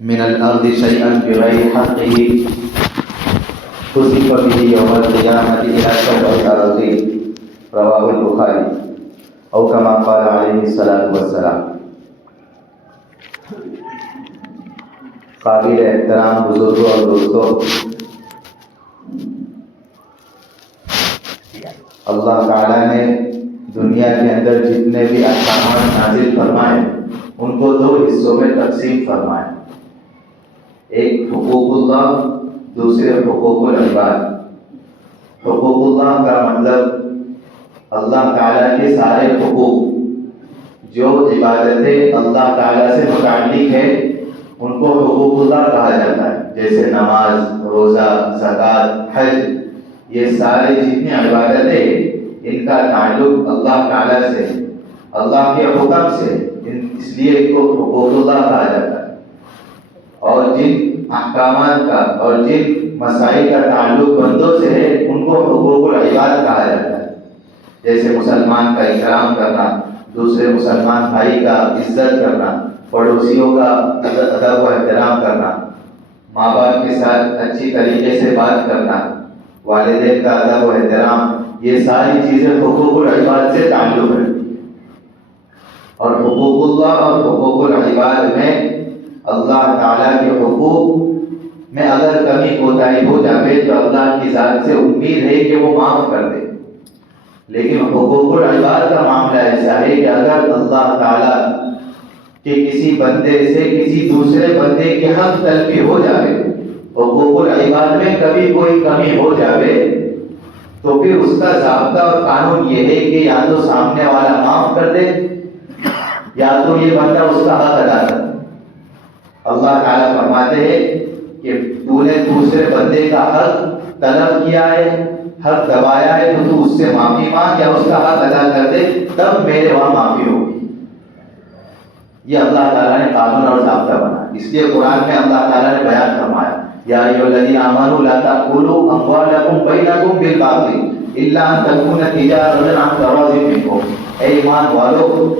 من الأرض شيئا بغير حقه خسف به يوم القيامة إلى سبع أراضين رواه البخاری او كما قال علیہ الصلوۃ والسلام۔ قابل احترام بزرگوں اور دوستوں، اللہ تعالیٰ نے دنیا کے اندر جتنے بھی احکامات نازل فرمائے ان کو دو حصوں میں تقسیم فرمائے، ایک حقوق اللہ، دوسرے حقوق العباد۔ حقوق اللہ کا مطلب اللہ تعالیٰ کے سارے حقوق، جو عبادتیں اللہ تعالیٰ سے متعلق ہے ان کو حقوق اللہ کہا جاتا ہے، جیسے نماز، روزہ، زکوٰۃ، حج، یہ سارے جتنی عبادتیں ہیں ان کا تعلق اللہ تعالیٰ سے، اللہ کے حکم سے، اس لیے ان کو حقوق اللہ کہا جاتا ہے۔ اور جن احکامات کا اور جن مسائل کا تعلق بندوں سے ہے ان کو حقوق العباد کہا جاتا ہے، جیسے مسلمان کا اکرام کرنا، دوسرے مسلمان بھائی کا عزت کرنا، پڑوسیوں کا ادب و احترام کرنا، ماں باپ کے ساتھ اچھی طریقے سے بات کرنا، والدین کا ادب و احترام، یہ ساری چیزیں حقوق العباد سے تعلق ہے۔ اور حقوق اللہ اور حقوق العباد میں اللہ تعالیٰ کے حقوق میں اگر کمی کوتاہی ہو جائے تو اللہ کی ذات سے امید ہے کہ وہ معاف کر دے، لیکن حقوق العباد کا معاملہ ایسا ہے کہ اگر اللہ تعالیٰ کہ کسی بندے سے کسی دوسرے بندے کے حق تلفی ہو جائے، حقوق العباد میں کبھی کوئی کمی ہو جائے تو پھر اس کا ضابطہ اور قانون یہ ہے کہ یا تو سامنے والا معاف کر دے یا تو یہ بندہ اس کا حق ادا کر دے۔ اللہ تعالیٰ فرماتے ہیں کہ تو نے دوسرے بندے کا حق طلب کیا ہے، حق دبایا ہے، تو اس سے معافی مانگ یا اس کا حق ادا کر دے، تب میرے وہاں معافی ہوگی۔ یہ اللہ تعالیٰ نے قانون اور ضابطہ بنا، اس لیے قرآن میں اللہ تعالیٰ نے بیان فرمایا یا ایھا الذین آمنوا لا تأکلوا اموالکم بینکم بالباطل الا ان تکون تجارۃ عن تراض منکم۔ اے ایمان والو،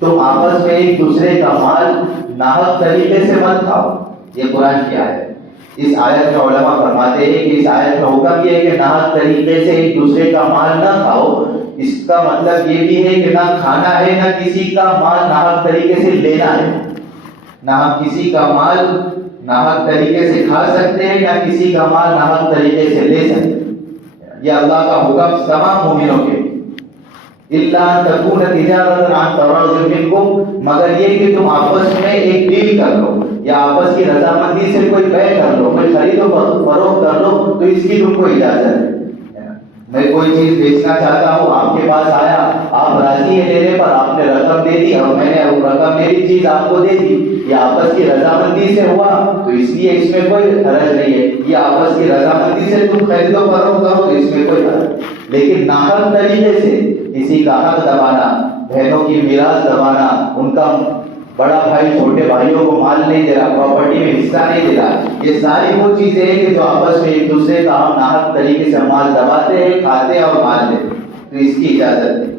تم آپس میں ایک دوسرے کا مال ناحق طریقے سے مت کھاؤ۔ یہ قرآن کی آیت ہے۔ اس آیت میں علماء فرماتے ہیں کہ اس آیت میں حکم یہ ہے کہ ناحق طریقے سے ایک دوسرے کا مال نہ کھاؤ، اس کا مطلب یہ بھی ہے کہ نہ کھانا ہے نہ کسی کا مال ناحق طریقے سے لینا ہے، نہ ہم کسی کا مال ناحق طریقے سے کھا سکتے ہیں نہ کسی کا مال ناحق طریقے سے لے سکتے ہیں۔ یہ اللہ کا حکم تمام مومنوں کے، الا ان تکون تجارۃ عن تراض منکم، مگر یہ کہ تم آپس میں ایک ڈیل کر لو یا آپس کی رضامندی سے کوئی طے کر لو، کوئی خرید و فروخت کر لو تو اس کی تم کو اجازت ہے۔ میں کوئی چیز بیچنا چاہتا ہوں، آپ کے پاس آیا، آپ راضی ہیں لینے پر، آپ نے رقم دے دی اور میں نے رقم میری چیز آپ کو دے دی، یہ آپس کی رضامندی سے ہوا تو اس لیے اس میں کوئی حرج نہیں ہے، یہ آپس کی رضامندی سے تم خرید و فروخت کرو تو اس میں کوئی حرج نہیں۔ لیکن ناحق طریقے سے کسی کا حق دبانا، بہنوں کی میراث دبانا، ان کا بڑا بھائی چھوٹے بھائیوں کو مال نہیں دے رہا، پراپرٹی میں حصہ نہیں دے رہا، یہ ساری وہ چیزیں ہیں کہ جو آپس میں ایک دوسرے کا ہم ناحق طریقے سے مال دباتے ہیں، کھاتے ہیں اور مال لیتے ہیں، تو اس کی اجازت ہے۔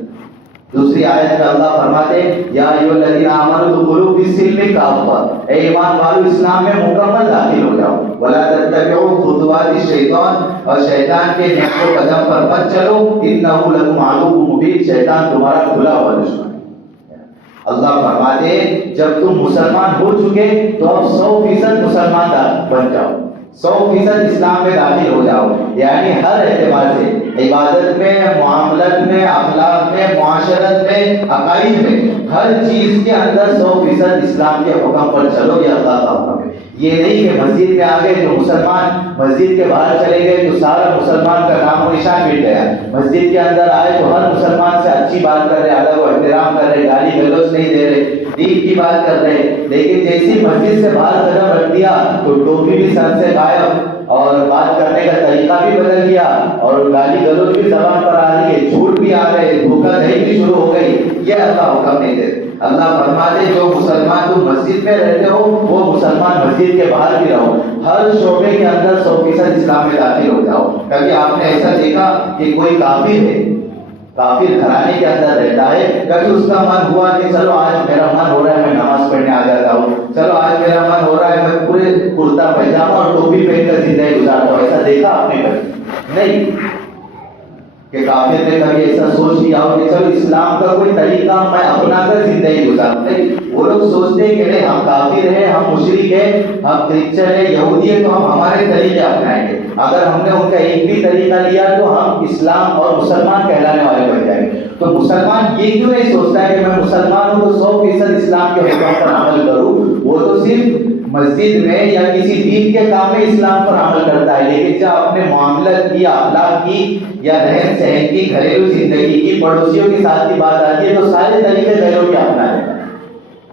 دوسری آیت میں اللہ فرماتے ہیں یا ایھا الذین آمنوا ادخلوا فی السلم کافۃ، اے ایمان والو اسلام میں مکمل داخل ہو جاؤ، ولا تتبعوا خطوات الشیطان، اور شیطان کے نقش و قدم پر مت چلو، انہ لکم عدو مبین، شیطان تمہارا کھلا ہوا دشمن ہے۔ اللہ فرماتے ہیں جب تم مسلمان ہو چکے تو اب 100% مسلمان بن جاؤ، 100% اسلام میں داخل ہو جاؤ، یعنی ہر اعتبار سے، عبادت میں، معاملت میں، اخلاق میں، معاشرت میں، عقائد میں، ہر چیز کے اندر 100% اسلام کے حکم پر چلو، یہ اللہ کا حکم ہے۔ یہ نہیں کہ مسجد میں آ گئے تو مسلمان مسجد کے باہر چلے گئے تو سارا مسلمان کا نام و نشان مٹ گیا، مسجد کے اندر آئے تو ہر مسلمان سے اچھی بات کر رہے، ادب و احترام کر رہے، گالی گلوچ نہیں دے رہے، دین کی بات کر رہے، لیکن جیسی مسجد سے باہر قدم رکھ دیا تو ٹوپی بھی سر سے غائب اور بات کرنے کا طریقہ بھی بدل گیا اور گالی گلوچ بھی زبان پر آ رہی ہے، جھوٹ بھی آ رہے، دھوکہ دہی بھی شروع ہو گئی، یہ اللہ حکم نہیں دیتے۔ اللہ فرماتے جو مسلمان تم مسجد میں رہتے ہو وہ مسلمان مسجد کے باہر بھی رہو، ہر شعبے کے اندر 100% اسلام میں داخل ہو جاؤ۔ کبھی آپ نے ایسا دیکھا کہ کوئی کافر ہے، کافر گھرانے کے اندر رہتا ہے، کبھی اس کا من ہوا کہ چلو آج میرا من ہو رہا ہے میں نماز پڑھنے آ جاتا ہوں، چلو آج میرا من ہو رہا ہے میں کرتا پائجامہ اور ٹوپی پہن کر زندگی گزارتا ہو. ایسا دیکھا آپ نے کبھی؟ نہیں. کہ کافر نے کبھی ایسا سوچ لیا ہو کہ چلو اسلام کا کوئی طریقہ میں اپنا کر زندگی گزاروں. نہیں, وہ لوگ سوچتے ہیں کہ نہیں, ہم کافر ہیں, ہم مشرک ہیں, ہم کرسچن ہیں, یہودی ہیں, تو ہم ہمارے طریقے اپنائیں گے. اگر ہم نے ان کا ایک بھی طریقہ لیا تو ہم اسلام اور مسلمان کہلانے والے بن جائیں گے. تو مسلمان یہ کیوں نہیں سوچتا ہے کہ میں مسلمان ہوں تو 100% اسلام کے حکم پر عمل کروں؟ وہ تو صرف مسجد میں یا کسی دین کے کام میں اسلام پر عمل کرتا ہے, لیکن جب اپنے معاملات کی, اخلاق کی, یا رہن سہن کی, گھریلو زندگی کی, پڑوسیوں کے ساتھ کی بات آتی ہے تو سارے طریقے غیروں کے اپنا لیتا ہے.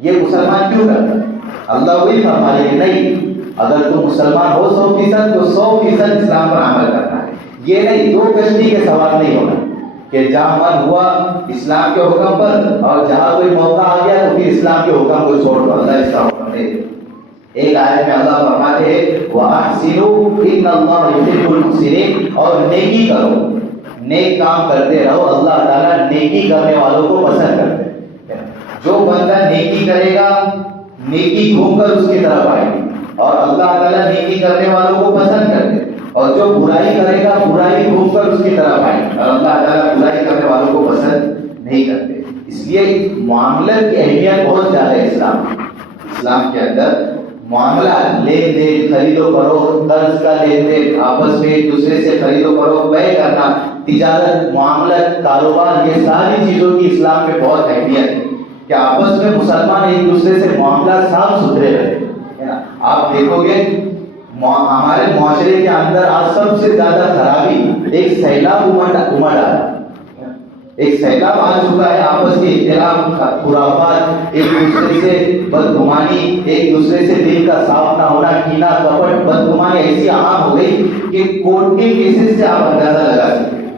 یہ مسلمان کیوں کرتا ہے؟ اللہ وہی فرما رہے کہ نہیں, اگر تم مسلمان ہو 100% تو 100% اسلام پر عمل کرنا ہے. یہ نہیں, دو کشتی کے سوار نہیں ہونا کہ جہاں من ہوا اسلام کے حکم پر اور جہاں کوئی موقع آ گیا تو پھر اسلام کے حکم کو چھوڑ دو. اللہ اس کا حکم دے. ایک آیت میں اللہ فرماتے ہیں وَأَحْسِنُوا إِنَّ اللَّهَ يُحِبُّ الْمُحْسِنِينَ, اور نیکی کرو, نیک کام کرتے رہو, اللہ تعالیٰ نیکی کرنے والوں کو پسند کرتے ہیں. جو بندہ نیکی کرے گا نیکی گھوم کر اس کی طرف آئے گی, اور اللہ تعالیٰ نیکی کرنے والوں کو پسند کرتے ہیں. اور جو برائی کرے گا برائی گھوم کر اس کی طرف آئے گی, اور اللہ تعالیٰ برائی کرنے والوں کو پسند نہیں کرتے. اس لیے معاملات کی اہمیت بہت زیادہ ہے. اسلام کے اندر معاملہ, لین دین, خرید و فروخت, قرض کا لین دین, آپس میں ایک دوسرے سے خرید و فروخت, بیع کرنا, تجارت, معاملات, کاروبار, یہ ساری چیزوں کی اسلام میں بہت اہمیت ہے کہ آپس میں مسلمان ایک دوسرے سے معاملہ صاف ستھرے رہے. آپ دیکھو گے ہمارے معاشرے کے اندر آج سب سے زیادہ خرابی ایک سیلاب امڑ آیا. ایک سیلاب آ چکا ہے, آپس کے اختلاف, خرافات, ایک دوسرے سے بدگمانی, ایک دوسرے سے دل کا صاف نہ ہونا, کینہ, کپٹ, بدگمانی ایسی عام ہو گئی کہ کورٹ کے کیسز سے آپ اندازہ لگا سکتے ہیں.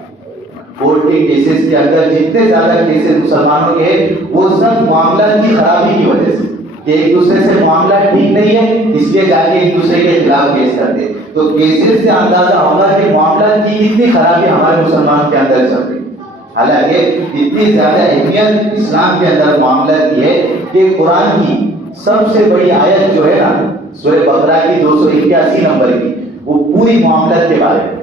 کورٹ کے کیسز کے اندر جتنے زیادہ کیسز مسلمانوں کے ہیں وہ سب معاملات کی خرابی کی وجہ سے, کہ ایک دوسرے سے معاملہ ٹھیک نہیں ہے اس لیے جا کے ایک دوسرے کے خلاف کیس کرتے. تو کیسز سے اندازہ ہوگا کہ معاملات کی کتنی خرابی ہمارے مسلمان کے اندر چل رہی ہے. حالانکہ اتنی زیادہ اہمیت اسلام کے اندر معاملات کی ہے کہ قرآن کی سب سے بڑی آیت جو ہے نا, سورہ بقرہ کی 281 نمبر کی, وہ پوری معاملات کے بارے میں.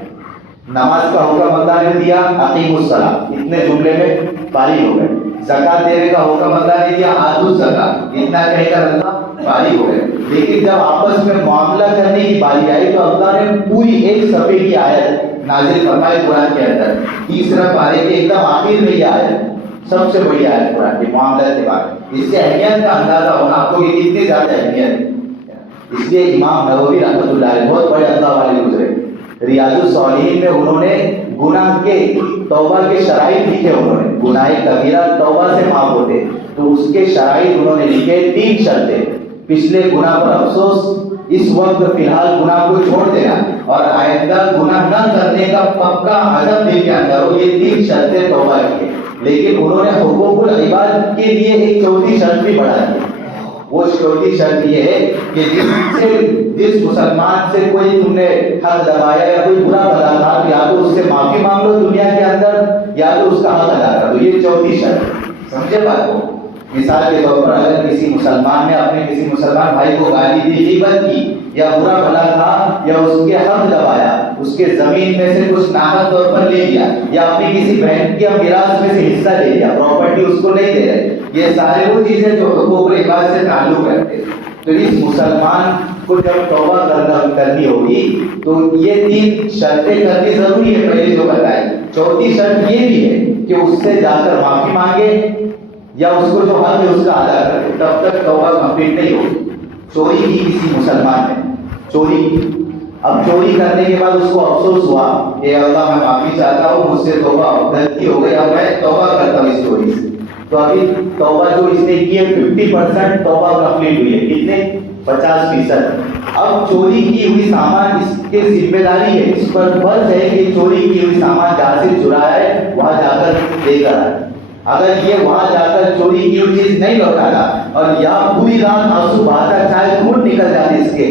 نماز کا حکم اللہ نے دیا, اقیم الصلاۃ, اتنے جملے میں فارغ ہو گئے. زکات دینے کا حکم اللہ نے دیا, آتوا الزکاۃ, اتنا کہہ کر اللہ فارغ ہو گئے. لیکن جب آپس میں معاملہ کرنے کی باری آئی تو اللہ نے پوری ایک صفحے کی آیت نازل فرمائی قرآن کے اندر, تیسرا پارے کے ایک دم آخر میں یہ آیت سب سے بڑی آیت قرآن کی معاملات کے بارے میں. اس سے اہمیت کا اندازہ ہونا آپ کو کہ کتنی زیادہ اہمیت ہے. اس لیے امام نووی رحمۃ اللہ علیہ بہت بڑے اللہ والے گزرے, ریاض الصالحین میں انہوں نے گناہ کے توبہ کے شرائط لکھے. انہوں نے گناہ کبیرہ توبہ سے معاف ہوتے تو اس کے شرائط انہوں نے لکھے, 3 شرطیں. پچھلے گناہ پر افسوس, اس وقت فی الحال گناہ کو چھوڑ دینا, اور آئندہ گناہ نہ کرنے کا پکا عزم دل کے اندر ہو. یہ 3 شرطیں توبہ کی. لیکن انہوں نے حقوق العباد کے لیے ایک 4تھی شرط بھی بڑھا دی. وہ 4تھی شرط یہ ہے کہ جس مسلمان سے کوئی تم نے حق دبایا یا کوئی برا بلا تھا تو یا تو اس سے معافی مانگ لو دنیا کے اندر, یا تو اس کا حق ادا کر دو. یہ 4تھی شرط. سمجھے بات کو؟ مثال کے طور پر اگر کسی مسلمان نے اپنے کسی مسلمان بھائی کو گالی دی, غیبت کی, یا برا بھلا تھا, یا اس کے حق دبایا, اس کے زمین میں سے کچھ ناحق طور پر لے لیا, یا اپنی کسی بہن کی میراث میں سے حصہ لے لیا, پراپرٹی اس کو نہیں دے رہے, یہ سارے وہ چیزیں جو حقوق العباد سے تعلق رکھتے ہیں. تو اس مسلمان کو جب توبہ کرنی ہوگی تو یہ 3 شرطیں کرنی ضروری ہے. پہلے جو بتائے, 4تھی شرط یہ بھی ہے کہ اس سے جا کر معافی مانگے یا اس کو جو حق ہے اس کا ادا کرے, تب تک توبہ کمپلیٹ نہیں ہوگی. چوری کی کسی مسلمان نے, چوری کی, اب چوری کرنے کے بعد اس کو افسوس ہوا کہ اللہ میں معافی چاہتا ہوں, مجھ سے توبہ غلطی ہو گئی, اب میں توبہ کرتا ہوں اس چوری سے. تو ابھی توبہ جو اس نے کی ہے 50% توبہ کمپلیٹ ہوئی ہے. کتنے؟ 50%. اب چوری کی ہوئی سامان اس کے ذمہ داری ہے, اس پر فرض ہے کہ چوری کی ہوئی سامان جہاں سے چرایا ہے وہاں جا کر دے کر آئے. اگر یہ وہاں جا کر چوری کی ہوئی چیز نہیں لوٹاتا اور یا پوری رات آنسو بہاتا, چاہے خون نکل جاتے اس کے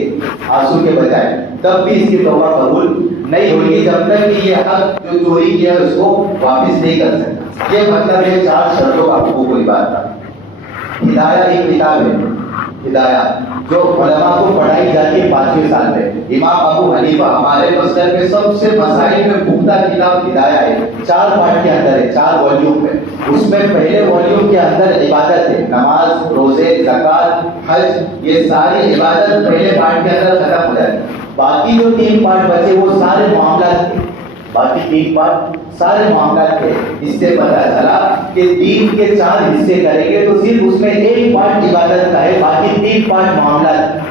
آنسو کے بجائے, تب بھی اس کی توبہ قبول نہیں ہوگی جب تک کہ یہ حق جو چوری کیا ہے اس کو واپس نہیں کر سکتا. یہ مطلب ہے 4 شرطوں کا حقوق العباد کا. ہدایہ ایک کتاب ہے, ہدایہ جو علماء کو پڑھائی جاتی ہے 5ویں سال میں. امام ابو حنیفہ ہمارے مسلک میں سب سے مسائل میں پختہ کتاب ہدایہ ہے، 4 پارٹ کے اندر ہے، 4 والیوم ہے. اس میں پہلے والیوم کے اندر عبادت ہے، نماز، روزے، زکوٰۃ، حج، یہ ساری عبادت پہلے پارٹ کے اندر ختم ہو جاتی ہے. باقی جو 3 پارٹ بچے وہ سارے معاملات تھے، باقی 3 پارٹ سارے معاملات تھے. اس سے پتہ چلا کہ دین کے 4 حصے کریں گے تو صرف اس میں 1 پارٹ عبادت کا ہے، باقی 3 پارٹ معاملات.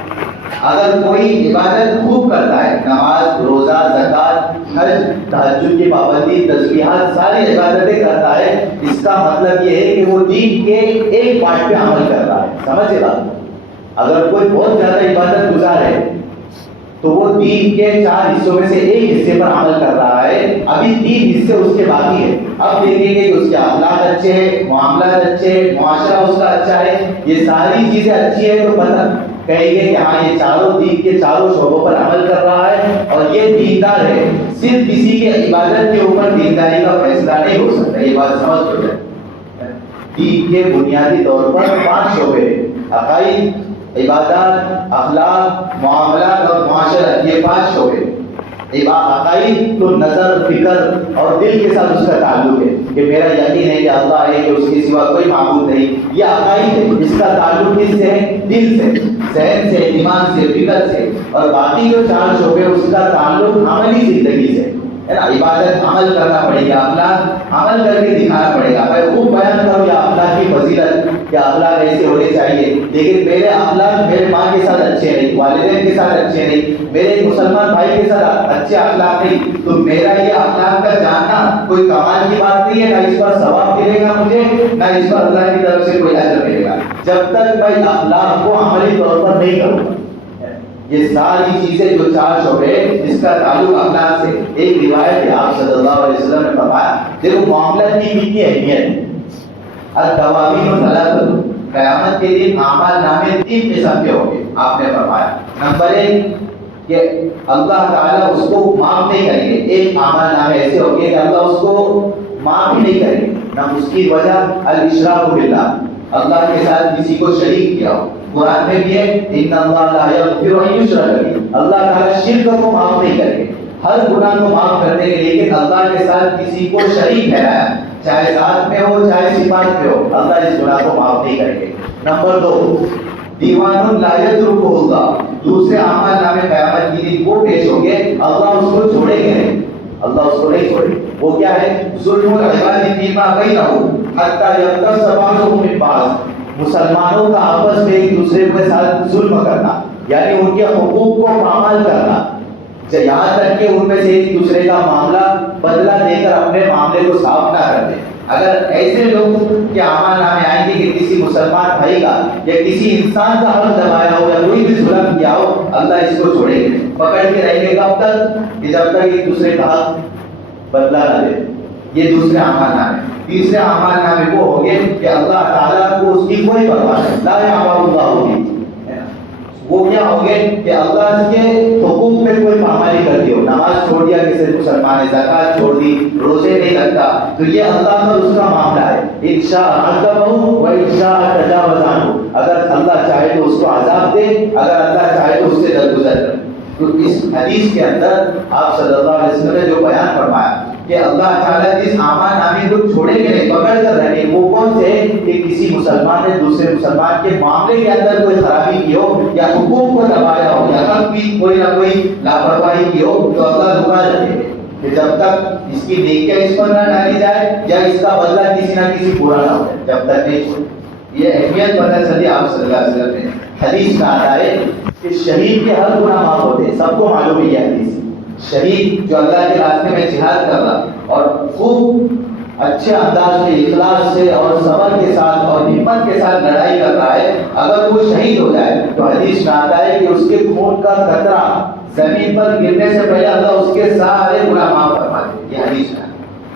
اگر کوئی عبادت خوب کرتا ہے، نماز، روزہ، زکوٰۃ، حج، تہجد کی پابندی، تسبیحات، ساری عبادتیں کرتا ہے، اس کا مطلب یہ ہے کہ وہ دین کے 1 پارٹ پہ عمل کر رہا ہے. سمجھے بات؟ اگر کوئی بہت زیادہ عبادت گزار ہے تو وہ دین کے 4 حصوں میں سے 1 حصے پر عمل کر رہا ہے، ابھی 3 حصے اس کے باقی ہیں. اب دیکھیں گے کہ اس کے اخلاق اچھے ہیں، معاملات اچھے ہیں، معاشرہ اس کا اچھا ہے، یہ ساری چیزیں اچھی ہیں تو پتہ کہیں گے کہ ہاں یہ چاروں دین کے چاروں شعبوں پر عمل کر رہا ہے اور یہ دیندار ہے. صرف کسی کے عبادت کے اوپر دینداری کا فیصلہ نہیں ہو سکتا. یہ بات سمجھ ہو جائے. دین کے بنیادی طور پر 5 شعبے ہیں: عقائد، عبادات، اخلاق، معاملات اور معاشرت. یہ 5 شعبے. عقائد تو نظر، فکر اور دل کے ساتھ اس کا تعلق ہے کہ میرا یقین ہے کہ اللہ ہے، کہ اس کے سوا کوئی معبود نہیں. یہ عقائد ہے، اس کا تعلق کس سے ہے؟ دل سے، ذہن سے، دماغ سے، فکر سے. اور باقی جو 4 شعبے اس کا تعلق عملی زندگی سے ہے نا. عبادت عمل کرنا پڑے گا، اخلاق عمل کر کے دکھانا پڑے گا. میں خوب بیان کروں یا اخلاق کی فضیلت کہ اخلاق ایسے ہونے چاہیے، لیکن میرے اخلاق میرے ماں کے ساتھ اچھے نہیں، والدین کے ساتھ اچھے نہیں، میرے ایک مسلمان بھائی کے ساتھ اچھے اخلاق نہیں، تو میرا یہ اخلاق کا جاننا کوئی کمال کی بات نہیں ہے. نہ اس پر ثواب ملے گا مجھے، نہ اس پر اللہ کی طرف سے کوئی اجر ملے گا جب تک میں اخلاق کو عملی طور پر نہیں کروں گا. یہ ساری چیزیں جو 4 شعبے جس کا تعلق اخلاق سے. ایک روایت ہے، آپ صلی اللہ علیہ وسلم نے فرمایا، دیکھو معاملات کی کتنی اہمیت ہے. الدواوین ثلاثۃ، قیامت کے دن اعمال نامے 3 قسم کے ہوں گے. آپ نے فرمایا نمبر 1 کہ اللہ تعالیٰ اس کو معاف نہیں کریں گے. ایک اعمال نامے ایسے ہوں گے کہ اللہ اس کو معاف ہی نہیں کریں گے. نہ اس کی وجہ الاشراک باللہ، اللہ کے ساتھ کسی کو شریک کیا ہو. قرآن میں بھی ہے ان اللہ لا یغفر ان یشرک بہ، اللہ تعالیٰ شرک کو معاف نہیں کریں گے. ہر گناہ کو معاف کر دیں گے، لیکن اللہ کے ساتھ کسی کو شریک ٹھہرایا، چاہے ذات میں ہو چاہے صفات میں ہو، اللہ اس گناہ کو معاف نہیں کریں گے. نمبر 2 دیوان لا یترکہ اللہ، دوسرے اعمال نامے قیامت کے دن وہ پیش ہوں گے، اللہ اس کو چھوڑیں گے نہیں، اللہ اس کو نہیں چھوڑے. وہ کیا ہے؟ ظلم العباد فیما بینہم حتی یقتص بعضهم من بعض، مسلمانوں کا آپس میں ایک دوسرے کے ساتھ ظلم کرنا، یعنی ان کے حقوق کو پامال کرنا، یہاں تک کہ ان میں سے ایک دوسرے کا معاملہ بدلہ دے کر اپنے معاملے کو صاف نہ کر دیں. اگر ایسے لوگ کے اعمال نامے آئیں گے کہ کسی مسلمان بھائی کا یا کسی انسان کا حق دبایا ہو یا کوئی بھی ظلم کیا ہو، اللہ اس کو چھوڑے گے، پکڑ کے رہیں گے. کب تک؟ کہ جب تک ایک دوسرے کا حق بدلہ نہ دے. یہ دوسرے اعمال نامے. تیسرے اعمال نامے وہ ہوں گے کہ اللہ تعالیٰ کو اس کی کوئی پرواہ نہیں، لا یعبأ اللہ ہوگی. وہ کیا ہوں گے کہ اللہ کے حقوق میں کوئی پامالی کرتی ہو، نماز چھوڑ دیا کسی مسلمان نے، زکوٰۃ چھوڑ دی، روزے نہیں رکھتا، تو یہ اللہ پر اس کا معاملہ ہے. ان شاء عذبہ و ان شاء تجاوز عنہ، اگر اللہ چاہے تو اس کو عذاب دے، اگر اللہ چاہے تو اس سے درگزر کرے. تو اس حدیث کے اندر آپ صلی اللہ علیہ وسلم نے جو بیان فرمایا کہ اللہ تعالیٰ جس اعمال نامے کو چھوڑیں گے نہیں، پکڑ کر رہیں گے، وہ کون سے؟ کہ کسی مسلمان نے دوسرے مسلمان کے معاملے کے اندر کوئی خرابی کی ہو یا حقوق کو دبایا ہو یا حق کی کوئی نہ کوئی لاپرواہی کی ہو، تو اللہ رکا رکھے گے کہ جب تک اس کی نیکیاں اس پر نہ ڈالی جائے یا اس کا بدلہ کسی نہ کسی پورا نہ ہو جائے، جب تک نہیں چھوڑے. یہ اہمیت پتہ چلی آپ صلی اللہ علیہ وسلم نے. حدیث میں آتا ہے کہ شہید کے ہر گناہ معاف ہوتے ہیں. سب کو معلوم ہے یہ حدیث. شہید جو اللہ کے راستے میں جہاد کر رہا اور خوب اچھے انداز میں اخلاص سے اور صبر کے ساتھ اور ہمت کے ساتھ لڑائی کر رہا ہے، اگر وہ شہید ہو جائے تو حدیث میں آتا ہے کہ اس کے خون کا قطرہ زمین پر گرنے سے پہلے اللہ اس کے سارے گناہ معاف فرما دے. یہ حدیث میں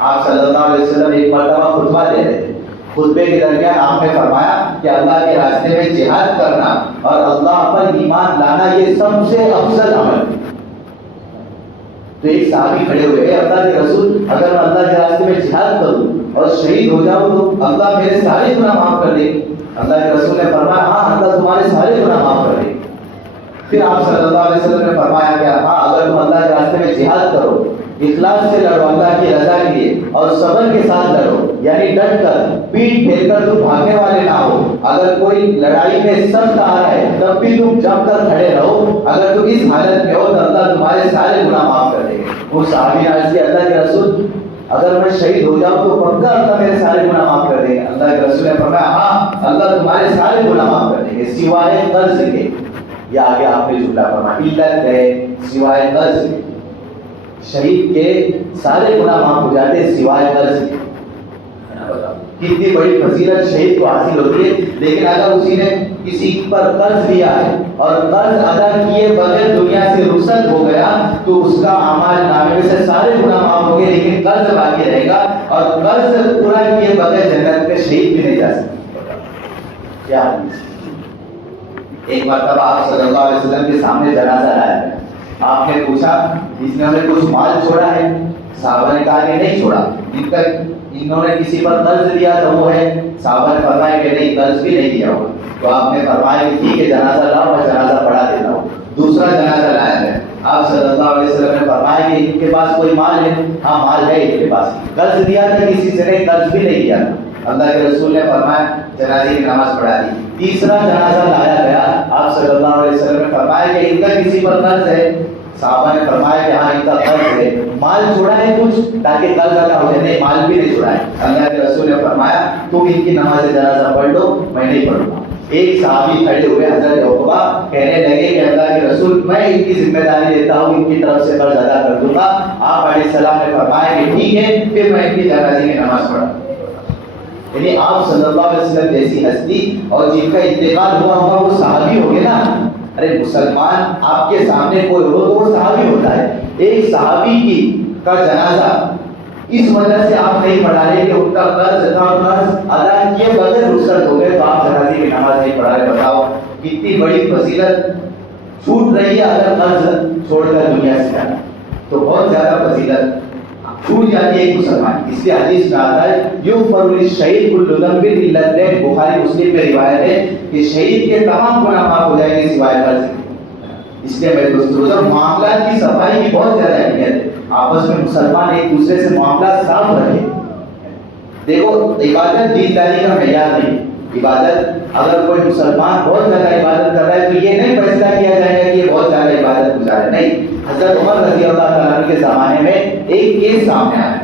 آپ صلی اللہ علیہ وسلم ایک مرتبہ خطبہ دے رہے تھے. خطبے کے درمیان آپ نے فرمایا کہ اللہ کے راستے میں جہاد کرنا اور اللہ پر ایمان لانا یہ سب سے افضل عمل ہے. تو ایک صحابی کھڑے ہوئے ہیں، اللہ کے رسول اگر میں اللہ کے راستے میں جہاد کروں اور شہید ہو جاؤں تو اللہ میرے سارے گناہ معاف کر دے. اللہ کے رسول نے فرمایا ہاں اللہ تمہارے سارے گناہ معاف کر دے. پھر آپ صلی اللہ علیہ وسلم نے فرمایا کہ ہاں اگر تم اللہ کے راستے میں جہاد کرو، اخلاص سے لڑو اللہ کی رضا کے لیے، اور صبر کے ساتھ لڑو، یعنی ڈٹ کر پیٹ پھیر کر تم بھاگنے والے نہ ہو، اگر کوئی لڑائی میں سخت آ رہا ہے تب بھی تم جم کر کھڑے رہو، اگر تم اس حالت میں ہو تو اللہ تمہارے سارے گناہ معاف کر دے گا۔ وہ صحابی نے عرض کیا اللہ کے رسول اگر میں شہید ہو جاؤں تو پکا اللہ میرے سارے گناہ معاف کر دے گا؟ اللہ کے رسول نے فرمایا ہاں اللہ تمہارے سارے گناہ معاف کر دیں گے سوائے قرض کے۔ یا آگے آپ نے جملہ فرمایا علت ہے سوائے قرض کے، شہید کے سارے گناہ معاف ہو جاتے ہیں سوائے قرض کے۔ کتنی بڑی فضیلت شہید کو حاصل ہوتی ہے، لیکن اگر اسی نے کسی پر قرض لیا ہے اور قرض ادا کیے بغیر دنیا سے رخصت ہو گیا تو اس کا اعمال نامے میں سے سارے گناہ معاف ہو گئے، لیکن قرض باقی رہے گا، اور قرض پورا کیے بغیر جنت میں شہید بھی نہیں جا سکتا۔ کیا ایک مرتبہ آپ صلی اللہ علیہ وسلم کے سامنے جنازہ لایا گیا، آپ نے پوچھا اس نے ہمیں کچھ مال چھوڑا ہے؟ صحابہ نے کہا کہ نہیں چھوڑا۔ انہوں نے کسی پر قرض دیا تو وہ ہے؟ صحابہ نے فرمایا کہ نہیں قرض بھی نہیں دیا ہوگا۔ تو آپ نے فرمایا کہ ٹھیک ہے جنازہ لاؤ میں جنازہ پڑھا دیتا ہوں۔ دوسرا جنازہ لایا گیا، آپ صلی اللہ علیہ وسلم نے فرمایا کہ ان کے پاس کوئی مال ہے؟ ہاں مال ہے ان کے پاس۔ قرض دیا تھا کسی سے؟ نہیں قرض بھی نہیں دیا تھا۔ اللہ کے رسول نے فرمایا جنازے کی نماز پڑھا دی۔ تیسرا جنازہ لایا گیا، آپ صلی اللہ علیہ وسلم نے فرمایا کہ ان کا کسی پر قرض ہے؟ صحابہ نے فرمایا کہ ہاں ان کا قرض ہے۔ مال چھوڑا ہے کچھ تاکہ قرض ادا ہو جائے؟ نہیں مال بھی نہیں چھوڑا ہے۔ اللہ کے رسول نے فرمایا تم ان کی نماز جنازہ پڑھ لو میں نہیں پڑھوں گا۔ ایک صحابی کھڑے ہوئے حضرت عقبہ کہنے لگے کہ اللہ کے رسول میں ان کی ذمہ داری لیتا ہوں، ان کی طرف سے قرض ادا کر دوں گا۔ آپ علیہ السلام نے فرمایا کہ ٹھیک ہے پھر میں ان کی جنازے کی نماز پڑھوں۔ یعنی آپ صلی اللہ علیہ وسلم جیسی ہستی اور جن کا انتقال ہوا ہوگا وہ صحابی ہو گئے نا۔ ارے مسلمان آپ کے سامنے کوئی ہو تو وہ صحابی ہوتا ہے۔ ایک صحابی کی کا جنازہ اس وجہ سے آپ نہیں پڑھا رہے کہ ان کا قرض تھا اور قرض ادا کیے بغیر رخصت ہو گئے تو آپ جنازے کی نماز نہیں پڑھا رہے۔ بتاؤ کتنی بڑی فضیلت چھوٹ رہی ہے اگر قرض چھوڑ کر دنیا سے جانا، تو بہت زیادہ فضیلت چھوٹ جاتی ہے ایک مسلمان۔ اس لیے حدیث میں آتا ہے یغفر للشہید کل ذنب الا الدین، بخاری مسلم میں روایت ہے کہ شہید کے تمام گناہ معاف ہو جائیں گے سوائے قرض کے۔ اس لیے میرے دوستو معاملات کی صفائی کی بہت زیادہ اہمیت ہے۔ آپس میں مسلمان ایک دوسرے سے معاملات صاف رکھیں۔ دیکھو عبادت دینداری کا معیار نہیں۔ عبادت اگر کوئی مسلمان بہت زیادہ عبادت کر رہا ہے تو یہ نہیں فیصلہ کیا جائے گا کہ یہ بہت زیادہ عبادت گزار ہے، نہیں۔ حضرت عمر رضی اللہ تعالیٰ عنہ کے زمانے میں ایک کیس سامنے آیا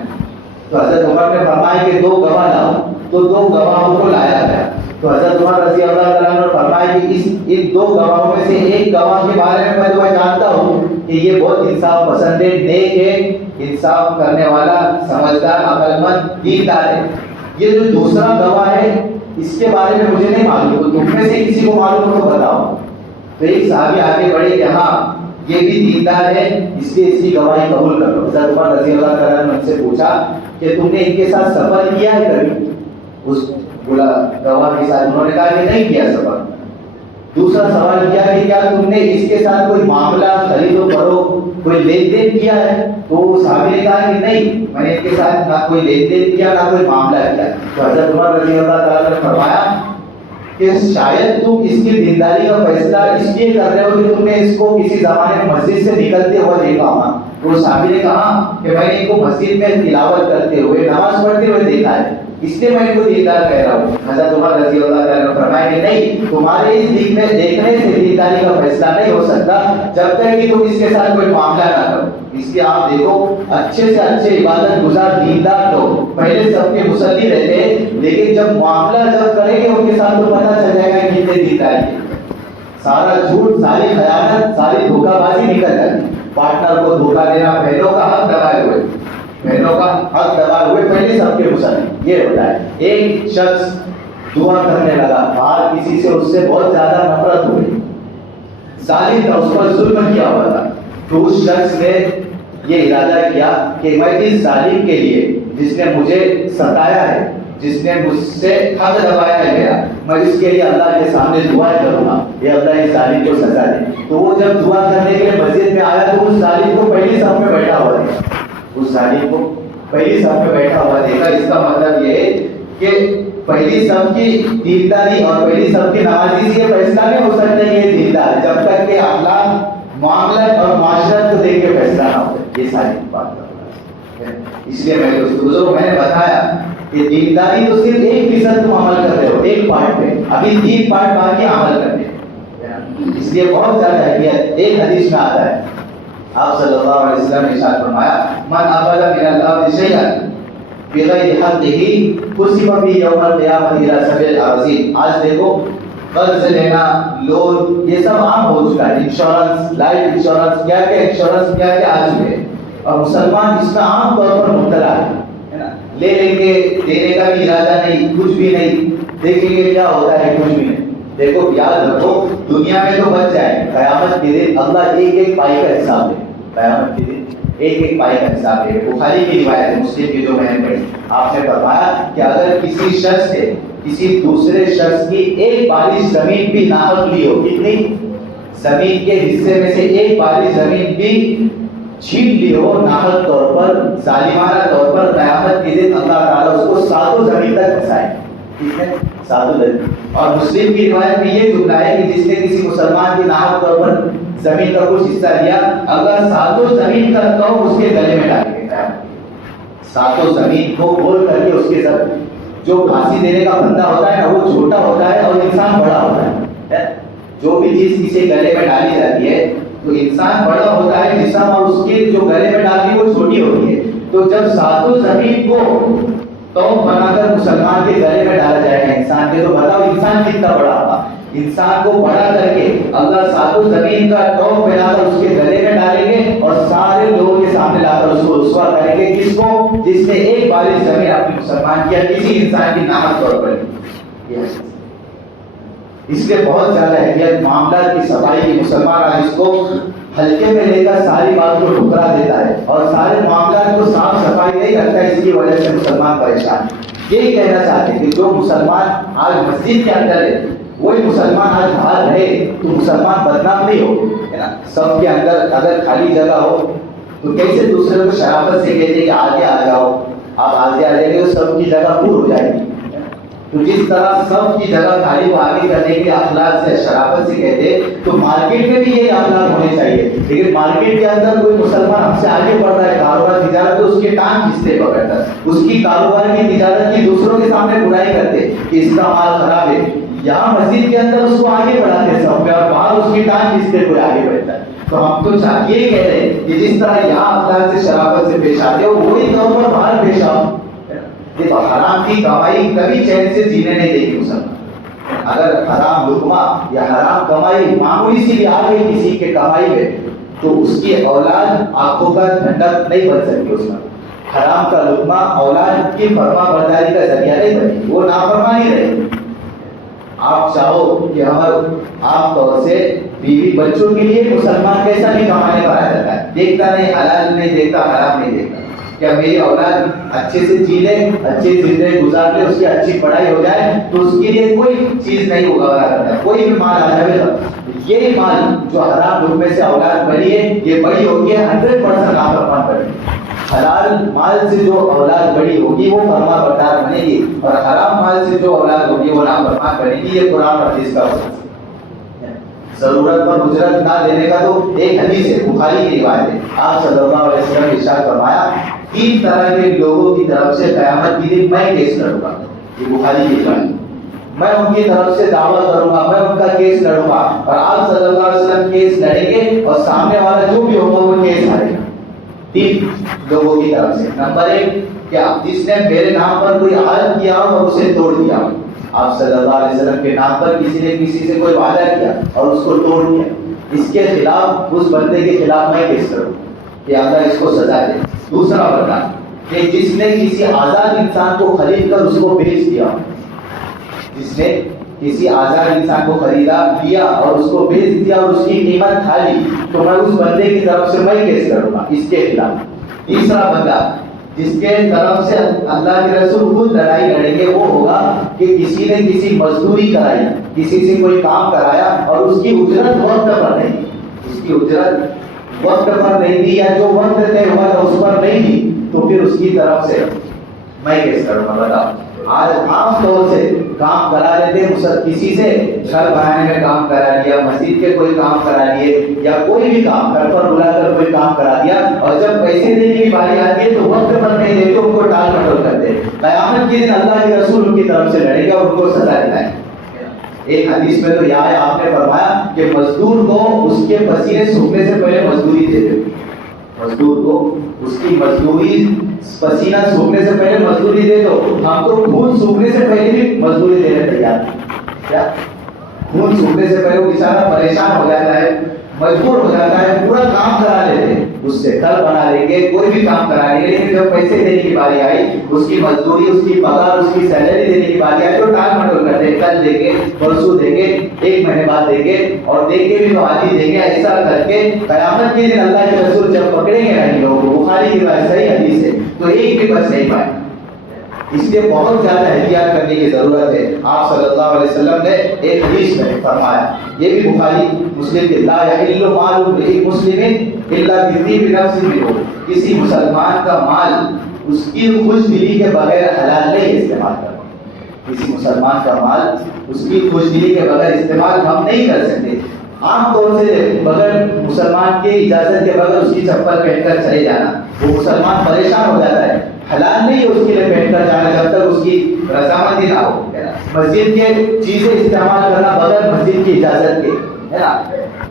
تو حضرت عمر نے فرمایا کہ دو گواہ لاؤ، تو دو گواہوں کو لایا گیا۔ تو حضرت عمر رضی اللہ تعالیٰ عنہ نے فرمایا کہ ان دو گواہوں میں سے ایک گواہ کے بارے میں تو میں جانتا ہوں کہ یہ بہت انصاف پسند ہے، نیک ہے، انصاف کرنے والا، سمجھدار، عقل مند، دیندار ہے۔ یہ جو دوسرا گواہ ہے اس کے بارے میں مجھے نہیں معلوم، تو تم میں سے کسی کو معلوم ہو تو بتاؤ۔ تو ایک صحابی آگے بڑھے کہ ہاں یہ بھی دیندار ہے اس لیے اس کی گواہی قبول کر لو۔ حضرت عمر رضی اللہ تعالیٰ نے ان سے پوچھا کہ تم نے ان کے ساتھ سفر کیا ہے کبھی؟ اس بولا گواہ کے ساتھ، انہوں نے کہا کہ نہیں کیا سفر۔ دوسرا سوال کیا کہ کیا تم نے اس کے ساتھ کوئی معاملہ خرید و فروخت کوئی لین دین کیا ہے؟ تو صحابی نے کہا کہ نہیں میں نے ان کے ساتھ نہ کوئی لین دین کیا نہ کوئی معاملہ کیا۔ تو حضرت عمر رضی اللہ تعالیٰ نے فرمایا کہ شاید تم اس کی دینداری کا فیصلہ اس لیے کر رہے ہو کہ تم نے اس کو کسی زمانے میں مسجد سے نکلتے ہوئے دیکھا ہوگا۔ تو صحابی نے کہا کہ میں نے ان کو مسجد میں تلاوت کرتے ہوئے نماز پڑھتے ہوئے دیکھا ہے اس لیے میں ان کو دیندار کہہ رہا ہوں۔ حضرت عمر رضی اللہ تعالیٰ نے فرمایا کہ نہیں تمہارے اس دیکھنے سے دینداری کا فیصلہ نہیں ہو سکتا جب تک کہ تم اس کے ساتھ کوئی معاملہ نہ کرو۔ اس لیے آپ دیکھو اچھے سے اچھے عبادت گزار دیندار لوگ پہلے سب کے مصلی رہتے ہیں، لیکن جب معاملہ جب کریں گے ان کے ساتھ تو پتہ چل جائے گا کہ کتنے دیندار ہیں۔ سارا جھوٹ، ساری خیانت، ساری دھوکہ بازی نکل جاتی۔ پارٹنر کو دھوکہ دینا، بہنوں کا حق دبائے ہوئے، بہنوں کا حق دبائے ہوئے پہلے سب کے مصلی۔ یہ ہوتا ہے ایک شخص دعا کرنے لگا، باہر کسی سے اس سے بہت زیادہ نفرت ہوئی، ظالم تھا، اس پر ظلم کیا ہوا تھا۔ تو اس شخص نے یہ ارادہ کیا کہ میں اس ظالم کے لیے جس نے مجھے ستایا ہے، جس نے مجھ سے حق دبایا ہے میرا، میں اس کے لیے اللہ کے سامنے دعا کروں گا یہ اللہ اس ظالم کو سزا دے۔ تو وہ جب دعا کرنے کے لیے مسجد میں آیا تو اس ظالم کو پہلی صف میں بیٹھا ہوا دیکھا، اس ظالم کو پہلی صف میں بیٹھا ہوا دیکھا۔ اس کا مطلب یہ ہے کہ پہلی صف کی دینداری اور پہلی صف کی نمازی سے یہ فیصلہ نہیں ہو سکتا کہ یہ دیندار ہے جب تک کہ اخلاق معاملات اور معاشرت کو دیکھ کے فیصلہ نہ ہو. یہ ساری بات ہے. اس لیے میں نے بتایا کہ دینداری تو صرف 1% تم عمل کر رہے ہو ایک پارٹ پہ, ابھی 3 پارٹ باقی عمل کرنے. اس لیے بہت زیادہ اہمیت. ایک حدیث میں آتا ہے آپ صلی اللہ علیہ وسلم نے ارشاد فرمایا من اخذ من اللہ شیئا بغیر حقه کسب به یوم القیامۃ الی سبع العظیم. آج دیکھو قرض لینا, لون, یہ سب عام ہو چکا ہے. انشورنس, لائف انشورنس, کیا کیا انشورنس کیا کیا آ چکے ہیں اور مسلمان اس میں عام طور پر مبتلا ہے نا. لے لیں گے, دینے کا بھی ارادہ نہیں, کچھ بھی نہیں, دیکھیں گے کیا ہوتا ہے, کچھ بھی نہیں. دیکھو یاد رکھو دنیا میں تو بچ جائے, قیامت کے دن اللہ ایک ایک پائی کا حساب لے. قیامت کے دن ایک ایک پائی کا حساب لے. بخاری کی روایت ہے, مسلم کی جو میں نے پڑھی, آپ نے فرمایا کہ اگر کسی شخص سے کسی دوسرے شخص کی ایک بارش زمین بھی ناحق لی ہو, کتنی زمین کے حصے میں سے ایک بارش زمین بھی چھین لی ہو ناحق طور پر, ظالمانہ طور پر, قیامت کے دن اللہ تعالیٰ اس کو 7 زمین تک پھنسائے. ٹھیک ہے, 7 زمین. اور مسلم کی روایت میں یہ جملہ ہے کہ جس نے کسی مسلمان کی ناحق طور پر زمین کا کچھ حصہ لیا, اگر 7 زمین کا تو اس کے گلے میں ڈالیں گے. 7 زمین کو بول کر کے اس کے ساتھ جو پھانسی دینے کا بندہ ہوتا ہے نا وہ چھوٹا ہوتا ہے اور انسان بڑا ہوتا ہے. جو بھی چیز کسی گلے میں ڈالی جاتی ہے تو انسان بڑا ہوتا ہے جسم, اور اس کے جو گلے میں ڈالتی ہے وہ چھوٹی ہوتی ہے. تو جب 7 زمین کو توپ بنا کر مسلمان کے گلے میں ڈالا جائے گا انسان کے, تو بتاؤ انسان کتنا بڑا ہوگا. انسان کو بڑا کر کے اللہ 7 زمین کا توپ بنا کر اس کے گلے میں ڈالیں گے اور سارے لوگوں کے سامنے لا کر اس کو رسوا کریں گے. کس کو؟ جس نے ایک بارش زمین اپنے مسلمان کیا کسی انسان کی ناحق طور پر. اس لیے بہت زیادہ اہمیت معاملات کی صفائی کی. مسلمان آج اس کو ہلکے میں لے کر ساری بات کو ٹھکرا دیتا ہے اور سارے معاملات کو صاف صفائی نہیں رکھتا. اس کی وجہ سے مسلمان پریشان. یہی کہنا چاہتے ہیں کہ جو مسلمان آج مسجد کے اندر ہے وہی مسلمان آج باہر رہے تو مسلمان بدنام نہیں ہو, ہے نا. سب کے اندر اگر خالی جگہ ہو تو کیسے دوسرے کو شرافت سے کہتے ہیں کہ آگے آ جاؤ, آپ آگے آ جائیں گے تو سب کی جگہ پور ہو جائے گی. تو جس طرح سب کی جگہ خالی کو آگے کرنے کے اخلاق سے, شرافت سے کہتے, تو مارکیٹ میں بھی یہ اخلاق ہونے چاہیے. لیکن مارکیٹ کے اندر کوئی مسلمان ہم سے آگے بڑھ رہا ہے کاروبار تجارت, تو اس کے ٹانگ کھینچتے پکڑتا ہے, اس کی کاروبار کی تجارت کی دوسروں کے سامنے برائی کرتے کہ اس کا مال خراب ہے. یہاں مسجد کے اندر اس کو آگے بڑھاتے سب پہ, اور باہر اس کی ٹانگ کھینچتے کوئی آگے بڑھتا ہے. تو ہم تو یہ کہہ رہے ہیں کہ جس طرح یہاں اخلاق سے شرافت سے پیش آتے ہو وہی طور پر باہر پیش آؤ. یہ تو حرام کی کمائی کبھی چین سے جینے نہیں دے گی مسلمان. اگر حرام لقمہ یا حرام کمائی معمولی سی بھی آ گئی کسی کے کمائی میں تو اس کی اولاد آنکھوں کا ٹھنڈک نہیں بن سکتی. اس میں حرام کا لقمہ اولاد کی فرما برداری کا ذریعہ نہیں بنے گی, وہ نافرمانی رہے گی. آپ چاہو کہ ہمارا عام طور سے بیوی بچوں کے لیے مسلمان کیسا بھی کمانے پر آ جاتا ہے, دیکھتا نہیں حلال نہیں دیکھتا, حرام نہیں دیکھتا. کیا میری اولاد اچھے سے جی لے, اچھی زندگی گزار لے, اس کی اچھی پڑھائی ہو جائے, تو اس کے لیے کوئی چیز نہیں ہوگا کرتا ہے. کوئی بھی مال آ جائے گا, یہ مال جو حرام لقمے سے اولاد بنی ہے یہ بڑی ہوگی 100% نافرمان بنی. حلال مال سے جو اولاد بڑی ہوگی وہ فرما بردار بنے گی, اور حرام مال سے جو اولاد ہوگی وہ نافرمان بنے گی. یہ قرآن اور حدیث کا ضرورت پر اجرت نہ دینے کا تو ایک حدیث ہے, بخاری کی روایت ہے. آپ صلی اللہ علیہ وسلم نے ارشاد فرمایا 3 طرح کے لوگوں کی طرف سے قیامت کے دن میں کیس لڑوں گا. یہ بخاری کی روایت, میں ان کی طرف سے دعویٰ کروں گا, میں ان کا کیس لڑوں گا, اور آپ صلی اللہ علیہ وسلم کیس لڑیں گے اور سامنے والا جو بھی ہوگا وہ کیس ہارے گا. 3 لوگوں کی طرف سے. نمبر 1 کیا جس نے میرے نام پر کوئی عہد کیا اور اسے توڑ دیا. آپ صلی اللہ علیہ وسلم کے نام پر کسی نے کسی سے کوئی وعدہ کیا اور اس کو توڑ دیا, اس کے خلاف, اس بندے کے خلاف میں کیس کروں کہ اللہ اس کو سزا دے. دوسرا بندہ کہ جس نے کسی آزاد انسان کو خرید کر اس کو بیچ دیا, جس نے کسی آزاد انسان کو خریدا لیا اور اس کو بیچ دیا اور اس کی قیمت کھا لی, تو میں اس بندے کی طرف سے میں کیس کروں گا اس کے خلاف. تیسرا بندہ جس کے طرف سے اللہ کے رسول خود لڑائی لڑیں گے وہ ہوگا کہ کسی نے کسی مزدوری کرائی, کسی سے کوئی کام کرایا اور اس کی اجرت وقت پر نہیں دی, اس کی اجرت وقت پر نہیں دی, یا جو وقت طے ہوا تھا اس پر نہیں دی, تو پھر اس کی طرف سے میں کیس کروں گا. بتاؤ آج عام طور سے کام کرا لیتے کسی سے، گھر بنانے میں کام کرا لیا، مسجد کے کوئی کام کرا لیے، یا کوئی بھی کام گھر پر بلا کر کوئی کام کرا دیا، اور جب پیسے دینے کی باری آتی ہے تو وقت پر نہیں دیتے، ان کو ٹال مٹول کرتے۔ قیامت کے دن اللہ کے رسول ان کی طرف سے لڑے گا، ان کو سزا دلائے۔ ایک حدیث میں تو یہ ہے، آپ نے فرمایا کہ مزدور کو اس کے پسینے سوکھنے سے پہلے مزدوری دے دے، مزدور کو اس کی مزدوری پسینہ سوکھنے سے پہلے مزدوری دے دو۔ ہم تو خون سوکھنے سے پہلے بھی مزدوری دینے تیار ہیں۔ کیا خون سوکھنے سے پہلے وہ بیچارہ پریشان ہو جاتا ہے، مجبور ہو جاتا ہے، پورا کام کرا لیتے ہیں اس سے، گھر بنا لیں گے، کوئی بھی کام کرا لیں گے، لیکن جب پیسے دینے کی باری آئی، اس کی مزدوری، اس کی پگار، اس کی سیلری دینے کی باری آئی تو ٹال مٹول کرتے ہیں، کل دیں گے، پرسوں دیں گے، ایک مہینے بعد دیں گے، اور دیں گے بھی تو آدھی دیں گے، ایسا کر کے قیامت کے دن اللہ کے رسول جب پکڑیں گے ان لوگوں کو، بخاری کی بات صحیح حدیث ہے، تو ایک بھی بچ نہیں پائے۔ اس لیے بہت زیادہ احتیاط کرنے کی ضرورت ہے۔ آپ صلی اللہ علیہ وسلم نے ایک حدیث میں فرمایا، یہ بھی بخاری مسلم کے، لا یحل مال امرئ مسلم الا بطیب نفس منہ، کسی مسلمان کا مال اس کی خوش دلی کے بغیر حلال نہیں استعمال کرنا، کسی مسلمان کا مال اس کی خوش دلی کے بغیر استعمال ہم نہیں کر سکتے۔ عام طور سے بغیر مسلمان کے اجازت کے بغیر اس کی چپل پہن کر چلے جانا، وہ مسلمان پریشان ہو جاتا ہے، حلال نہیں ہے اس کے لیے پہن کر جانا جب تک اس کی رضامندی نہ ہو۔ مسجد کے چیزیں استعمال کرنا بغیر مسجد کی اجازت کے، ہے نا،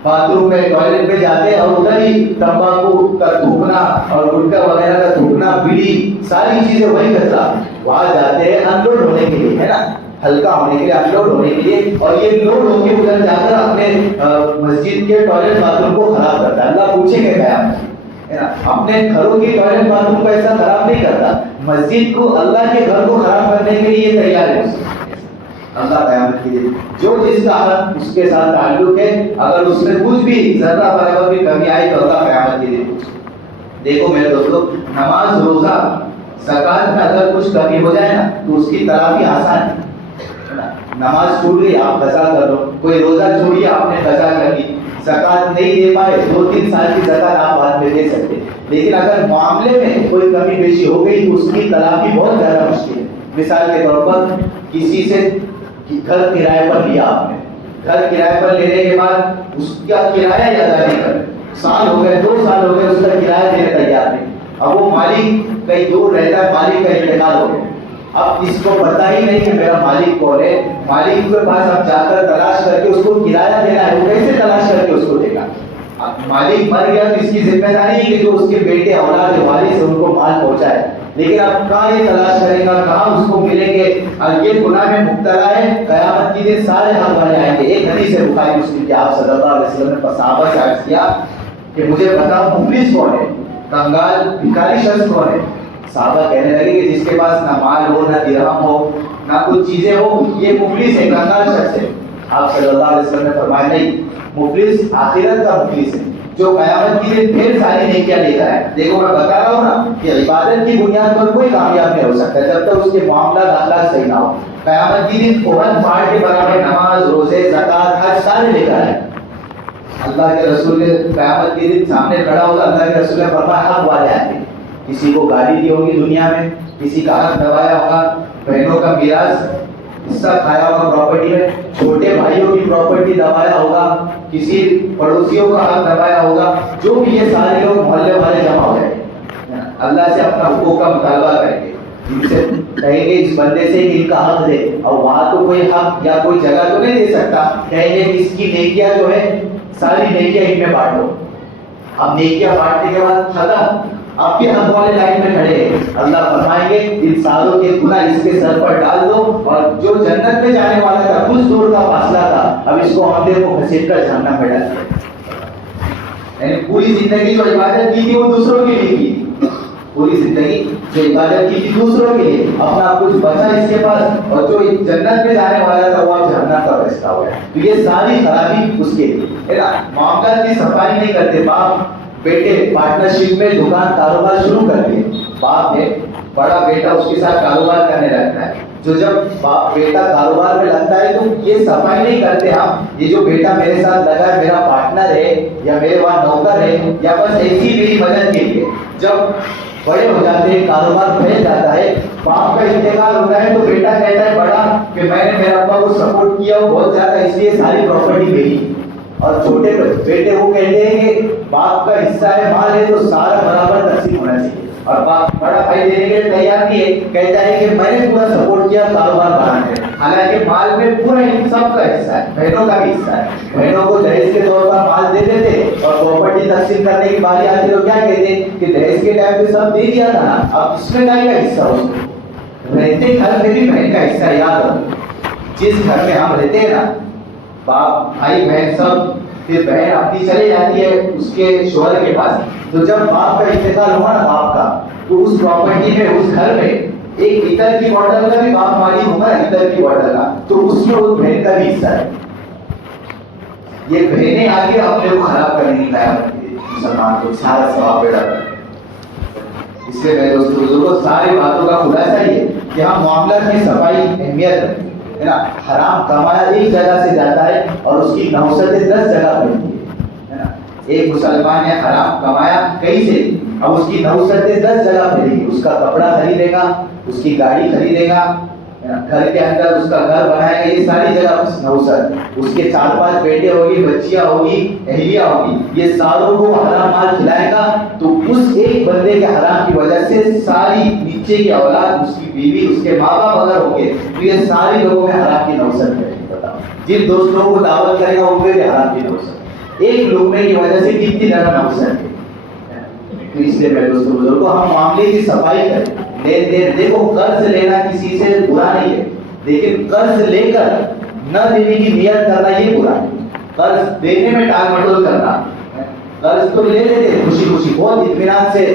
باتھ روم میں، ٹوائلٹ میں جاتے ہیں اور ادھر ہی تمباکو کا تھوکنا اور گٹکا وغیرہ کا تھوکنا، بیڑی، ساری چیزیں وہی کرتا، وہاں جاتے ہیں انلوڈ ہونے کے لیے، ہے نا، ہلکا ہونے کے لیے، انلوڈ ہونے کے لیے، اور یہ لوڈ ہو کے ادھر جا کر اپنے مسجد کے ٹوائلٹ باتھ روم کو خراب کرتا ہے۔ اللہ پوچھیں گے قیامت میں، اپنے گھروں کی ٹوائلٹ باتھ روم کو ایسا خراب نہیں کرتا، مسجد کو، اللہ کے گھر کو خراب کرنے کے لیے تیار ہے اللہ قیامت کے لیے۔ جو جس کا حق اس کے ساتھ تعلق ہے، اگر اس میں کچھ بھی ذرہ برابر بھی کمی آئی تو اللہ قیامت کے لیے دیکھو میرے دوستو، نماز، روزہ، زکات میں اگر کچھ کمی ہو جائے نا تو اس کی تلافی آسان ہے۔ نماز چھوٹ گئی، آپ قضا کر لو، کوئی روزہ چھوڑ گیا، آپ نے قضا کر لی، زکات نہیں دے پائے، 2-3 سال کی زکات آپ بعد میں دے سکتے، لیکن اگر معاملے میں کوئی کمی بیشی ہو گئی تو اس کی تلافی بہت زیادہ مشکل ہے۔ مثال کے طور پر کسی سے گھر کرائے پر لیا، آپ نے گھر کرائے پر لینے کے بعد اس کا کرایہ ادا نہیں کر، سال ہو گئے، 2 سال ہو گئے، اس کا کرایہ دینے تیار نہیں، اب وہ مالک کہیں دور رہتا ہے، مالک کا انتقال ہو گیا، اب اس کو پتہ ہی نہیں کہ میرا مالک کون ہے، مالک کے پاس اب جا کر تلاش کر کے اس کو کرایہ دینا ہے، وہ کیسے تلاش کر کے اس کو دے گا؟ اب مالک مر گیا تو اس کی ذمہ داری ہے کہ جو اس کے بیٹے، اولاد، والد سے ان کو مال پہنچائے، لیکن اب کہاں یہ تلاش کرے گا، کہاں اس کو ملیں گے؟ اور یہ گناہ میں مبتلا ہے، قیامت کے دن سارے حق والے آئیں گے۔ ایک حدیث ہے بخاری مسلم کی، آپ صلی اللہ علیہ وسلم نے صحابہ سے عرض کیا کہ مجھے بتاؤ مفلس کون ہے، کنگال بھکاری شخص کون ہے؟ صحابہ کہنے لگے کہ جس کے پاس نہ مال ہو، نہ درہم ہو، نہ کچھ چیزیں ہو، یہ مفلس ہے، کنگال شخص ہے۔ آپ صلی اللہ علیہ وسلم نے فرمایا نہیں، مفلس آخرت کا مفلس ہے، جو قیامت کی دن پھر ساری نیکیاں لے کر آئے۔ دیکھو میں بتا رہا ہوں نا کہ عبادت کی بنیاد پر کوئی کامیاب نہیں ہو سکتا جب تک اس کے معاملات، اخلاق صحیح نہ ہو۔ قیامت کی دن فوراً پہاڑ کے برابر نماز، روزے، زکات، حج سارے لے کر آئے۔ اللہ کے رسول نے قیامت کے دن سامنے کھڑا ہوگا، اللہ کے رسول نے فرمایا حق والے آئیں گے، کسی کو گالی دی ہوگی دنیا میں، کسی کا حق دبایا ہوگا، بہنوں کا میراث حصہ کھایا ہوگا پراپرٹی میں، چھوٹے بھائیوں کی پراپرٹی دبایا ہوگا، کسی پڑوسیوں کا حق دبایا ہوگا، جو بھی یہ سارے لوگ محلے والے جمع ہو جائیں گے، اللہ سے اپنا حقوق کا مطالبہ کریں گے، ان سے کہیں گے اس بندے سے ان کا حق دے، اور وہاں تو کوئی حق یا کوئی جگہ تو نہیں دے سکتا، کہیں گے کہ اس کی نیکیاں جو ہے ساری نیکیاں ان میں بانٹ دو۔ اب نیکیاں بانٹنے کے بعد ختم، آپ کے حق والے لائن میں کھڑے ہیں، اللہ فرمائیں گے ان ساروں کے گناہ اس کے سر پر ڈال دو، اور جو جنت میں جانے والا تھا، کچھ دور کا فاصلہ تھا، اب اس کو ہم کو گھسیٹ کر جہنم میں ڈال دیا۔ یعنی پوری زندگی جو عبادت کی تھی وہ دوسروں کے لیے کی، پوری زندگی جو عبادت کی تھی دوسروں کے لیے، اپنا کچھ بچا اس کے پاس، اور جو جنت میں جانے والا تھا وہ جہنم کا فیصلہ ہوا ہے۔ تو یہ ساری خرابی اس کے لیے ہے نا۔ معاملات کی صفائی نہیں کرتے، باپ بیٹے پارٹنرشپ میں دکان کاروبار شروع کر دیے، باپ ہے، بڑا بیٹا اس کے ساتھ کاروبار کرنے لگتا ہے، جو جب باپ بیٹا کاروبار میں لگتا ہے تو یہ صفائی نہیں کرتے ہم، یہ جو بیٹا میرے ساتھ لگا ہے میرا پارٹنر ہے یا میرے وہاں نوکر ہے یا بس ایسی میری مدد کے لیے، جب بڑے ہو جاتے ہیں، کاروبار پھیل جاتا ہے، باپ کا انتقال ہوتا ہے تو بیٹا کہتا ہے بڑا کہ میں نے میرے ابا کو سپورٹ کیا ہو بہت زیادہ، اس لیے ساری پراپرٹی میری. اور چھوٹے بیٹے وہ کہتے ہیں کہ باپ کا حصہ ہے، مال ہے تو سارا برابر تقسیم ہونا چاہیے. اور باپ بڑا بھائی دینے کے لیے تیار نہیں ہے، کہتا ہے کہ میں نے پورا سپورٹ کیا کاروبار بڑھانے میں، حالانکہ مال میں پورا سب کا حصہ ہے، بہنوں کا بھی حصہ ہے. بہنوں کو دہیج کے طور پر مال دے دیتے اور پراپرٹی تقسیم کرنے کی باری آتی تو کیا کہتے کہ دہیج کے ٹائم پہ سب دے دیا تھا نا، اب اس میں کا حصہ ہو. رہتے گھر میں بھی بہن کا حصہ یاد رکھو. جس گھر میں ہم رہتے ہیں نا، باپ بھائی بہن سب، پھر بہن اپنی چلی جاتی ہے اس کے شوہر کے پاس، تو جب باپ کا انتقال ہوا نا باپ کا، تو اس پراپرٹی میں اس گھر میں ایک عطر کی بوٹل کا بھی باپ مالک ہوگا، عطر کی بوٹل کا، تو اس میں اس بہن کا بھی حصہ ہے. یہ بہنیں آگے اپنے کو خراب کرنے کی تیار رکھتی ہے مسلمان کو، سارا ثواب پیدا کرتے. اس لیے میرے دوستوں بزرگوں، ساری باتوں کا خلاصہ یہ کہ ہم معاملات میں صفائی اہمیت رکھیں ہے نا. حرام کمایا ایک جگہ سے جاتا ہے اور اس کی نحوستیں 10 جگہ ملتی ہے نا. ایک مسلمان نے حرام کمایا کہیں سے، اب اس کی نحوستیں 10 جگہ ملیں گی. اس کا کپڑا خریدے گا، اس کی گاڑی خریدے گا، گھر کے اندر اس کا گھر بنائے گا، یہ ساری جگہ نحوست. اس کے 4-5 بیٹے ہوگی، بچیاں ہوگی، اہلیاں ہوگی، یہ ساروں کو حرام مال کھلائے گا. تو اس ایک بندے کے حرام کی وجہ سے ساری نیچے کی اولاد، اس کی بیوی، اس کے ماں باپ اگر ہوں گے تو یہ سارے لوگوں میں حرام کی نحوست ہے. بتاؤ، جن دوست لوگوں کو دعوت کرے گا ان میں بھی حرام کی نحوست. ایک لقمے کی وجہ سے کتنی زیادہ نحوست ہے. تو اس لیے میرے دوستوں بزرگوں، ہم معاملے کی صفائی کریں. لین دین، دیکھو قرض لینا کسی سے برا نہیں ہے، لیکن قرض لے کر نہ دینے کی نیت کرنا یہ برا ہے. قرض دینے میں ٹال مٹول کرنا، قرض تو لے لیتے خوشی خوشی، بہت اطمینان سے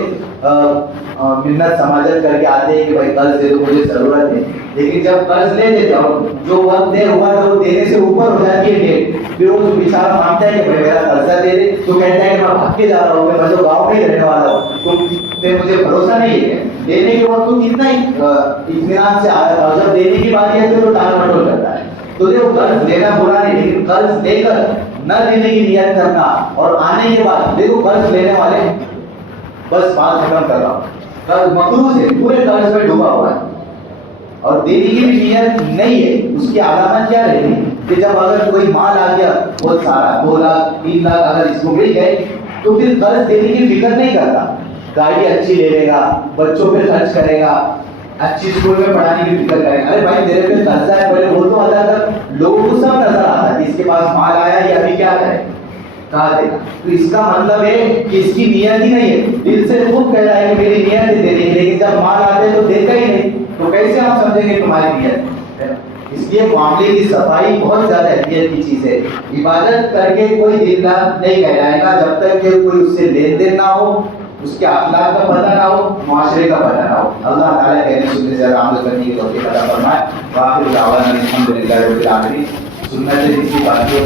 منت سماجت کر کے آتے ہیں کہ بھائی قرض دے دو مجھے ضرورت ہے. لیکن جب قرض لے لیتے اور جو وقت دیر ہوا تھا وہ دینے سے اوپر ہو جاتی ہے ڈیٹ، پھر وہ بیچارہ مانگتا ہے کہ بھائی میرا قرضہ دے دے، تو کہتا ہے کہ میں بھاگ کے جا رہا ہوں، میں تو گاؤں میں ہی رہنے والا ہوں، تو مجھے بھروسہ نہیں ہے. دینے کے وقت تو کتنا اطمینان سے آیا تھا، جب دینے کی باری آتی ہے تو ٹال مٹول کرتا ہے. تو دیکھو قرض لینا برا نہیں، لیکن قرض لے کر نہ دینے کی نیت کرنا اور آنے کے بعد دیکھو قرض لینے والے، بس بات ختم کر رہا ہوں، قرض مقروض ہے، پورے قرض میں ڈوبا ہوا ہے اور دینے کی بھی نیت نہیں ہے. اس کی علامت کیا رہے گی کہ جب اگر کوئی مال آ گیا بہت سارا، 2 لاکھ 3 لاکھ اگر اس کو مل گئے تو پھر قرض دینے کی فکر نہیں کرتا. گاڑی اچھی لے لے گا، بچوں پہ خرچ کرے گا، اچھی اسکول میں پڑھانے کی فکر کرے گا. ارے بھائی تیرے پہ قرضہ ہے، پہلے وہ تو ادا کر. لوگوں کو سب نظر آتا ہے کہ اس کے پاس مال آیا یہ ابھی کیا کرے، کہاں دے گا. تو اس کا مطلب ہے کہ اس کی نیت ہی نہیں ہے. دل سے خود کہہ رہا ہے کہ میری نیت ہے دینے کی، لیکن جب مال آتے تو دیتا ہی نہیں. تو کیسے ہم سمجھیں گے تمہاری نیت ہے؟ اس لیے معاملے کی صفائی بہت زیادہ اہمیت کی چیز ہے. عبادت کر کے کوئی دیندار نہیں کہلائے گا جب تک کہ کوئی اس سے لین دین نہ ہو، اس کے اخلاق کا پتہ نہ ہو، معاشرے کا پتہ نہ ہو. اللہ تعالیٰ کہنے سننے سے عمل کرنے کی توفیق عطا فرمائے. وآخر دعوانا الحمدللہ رب العالمین. سنت ہے کسی بات کو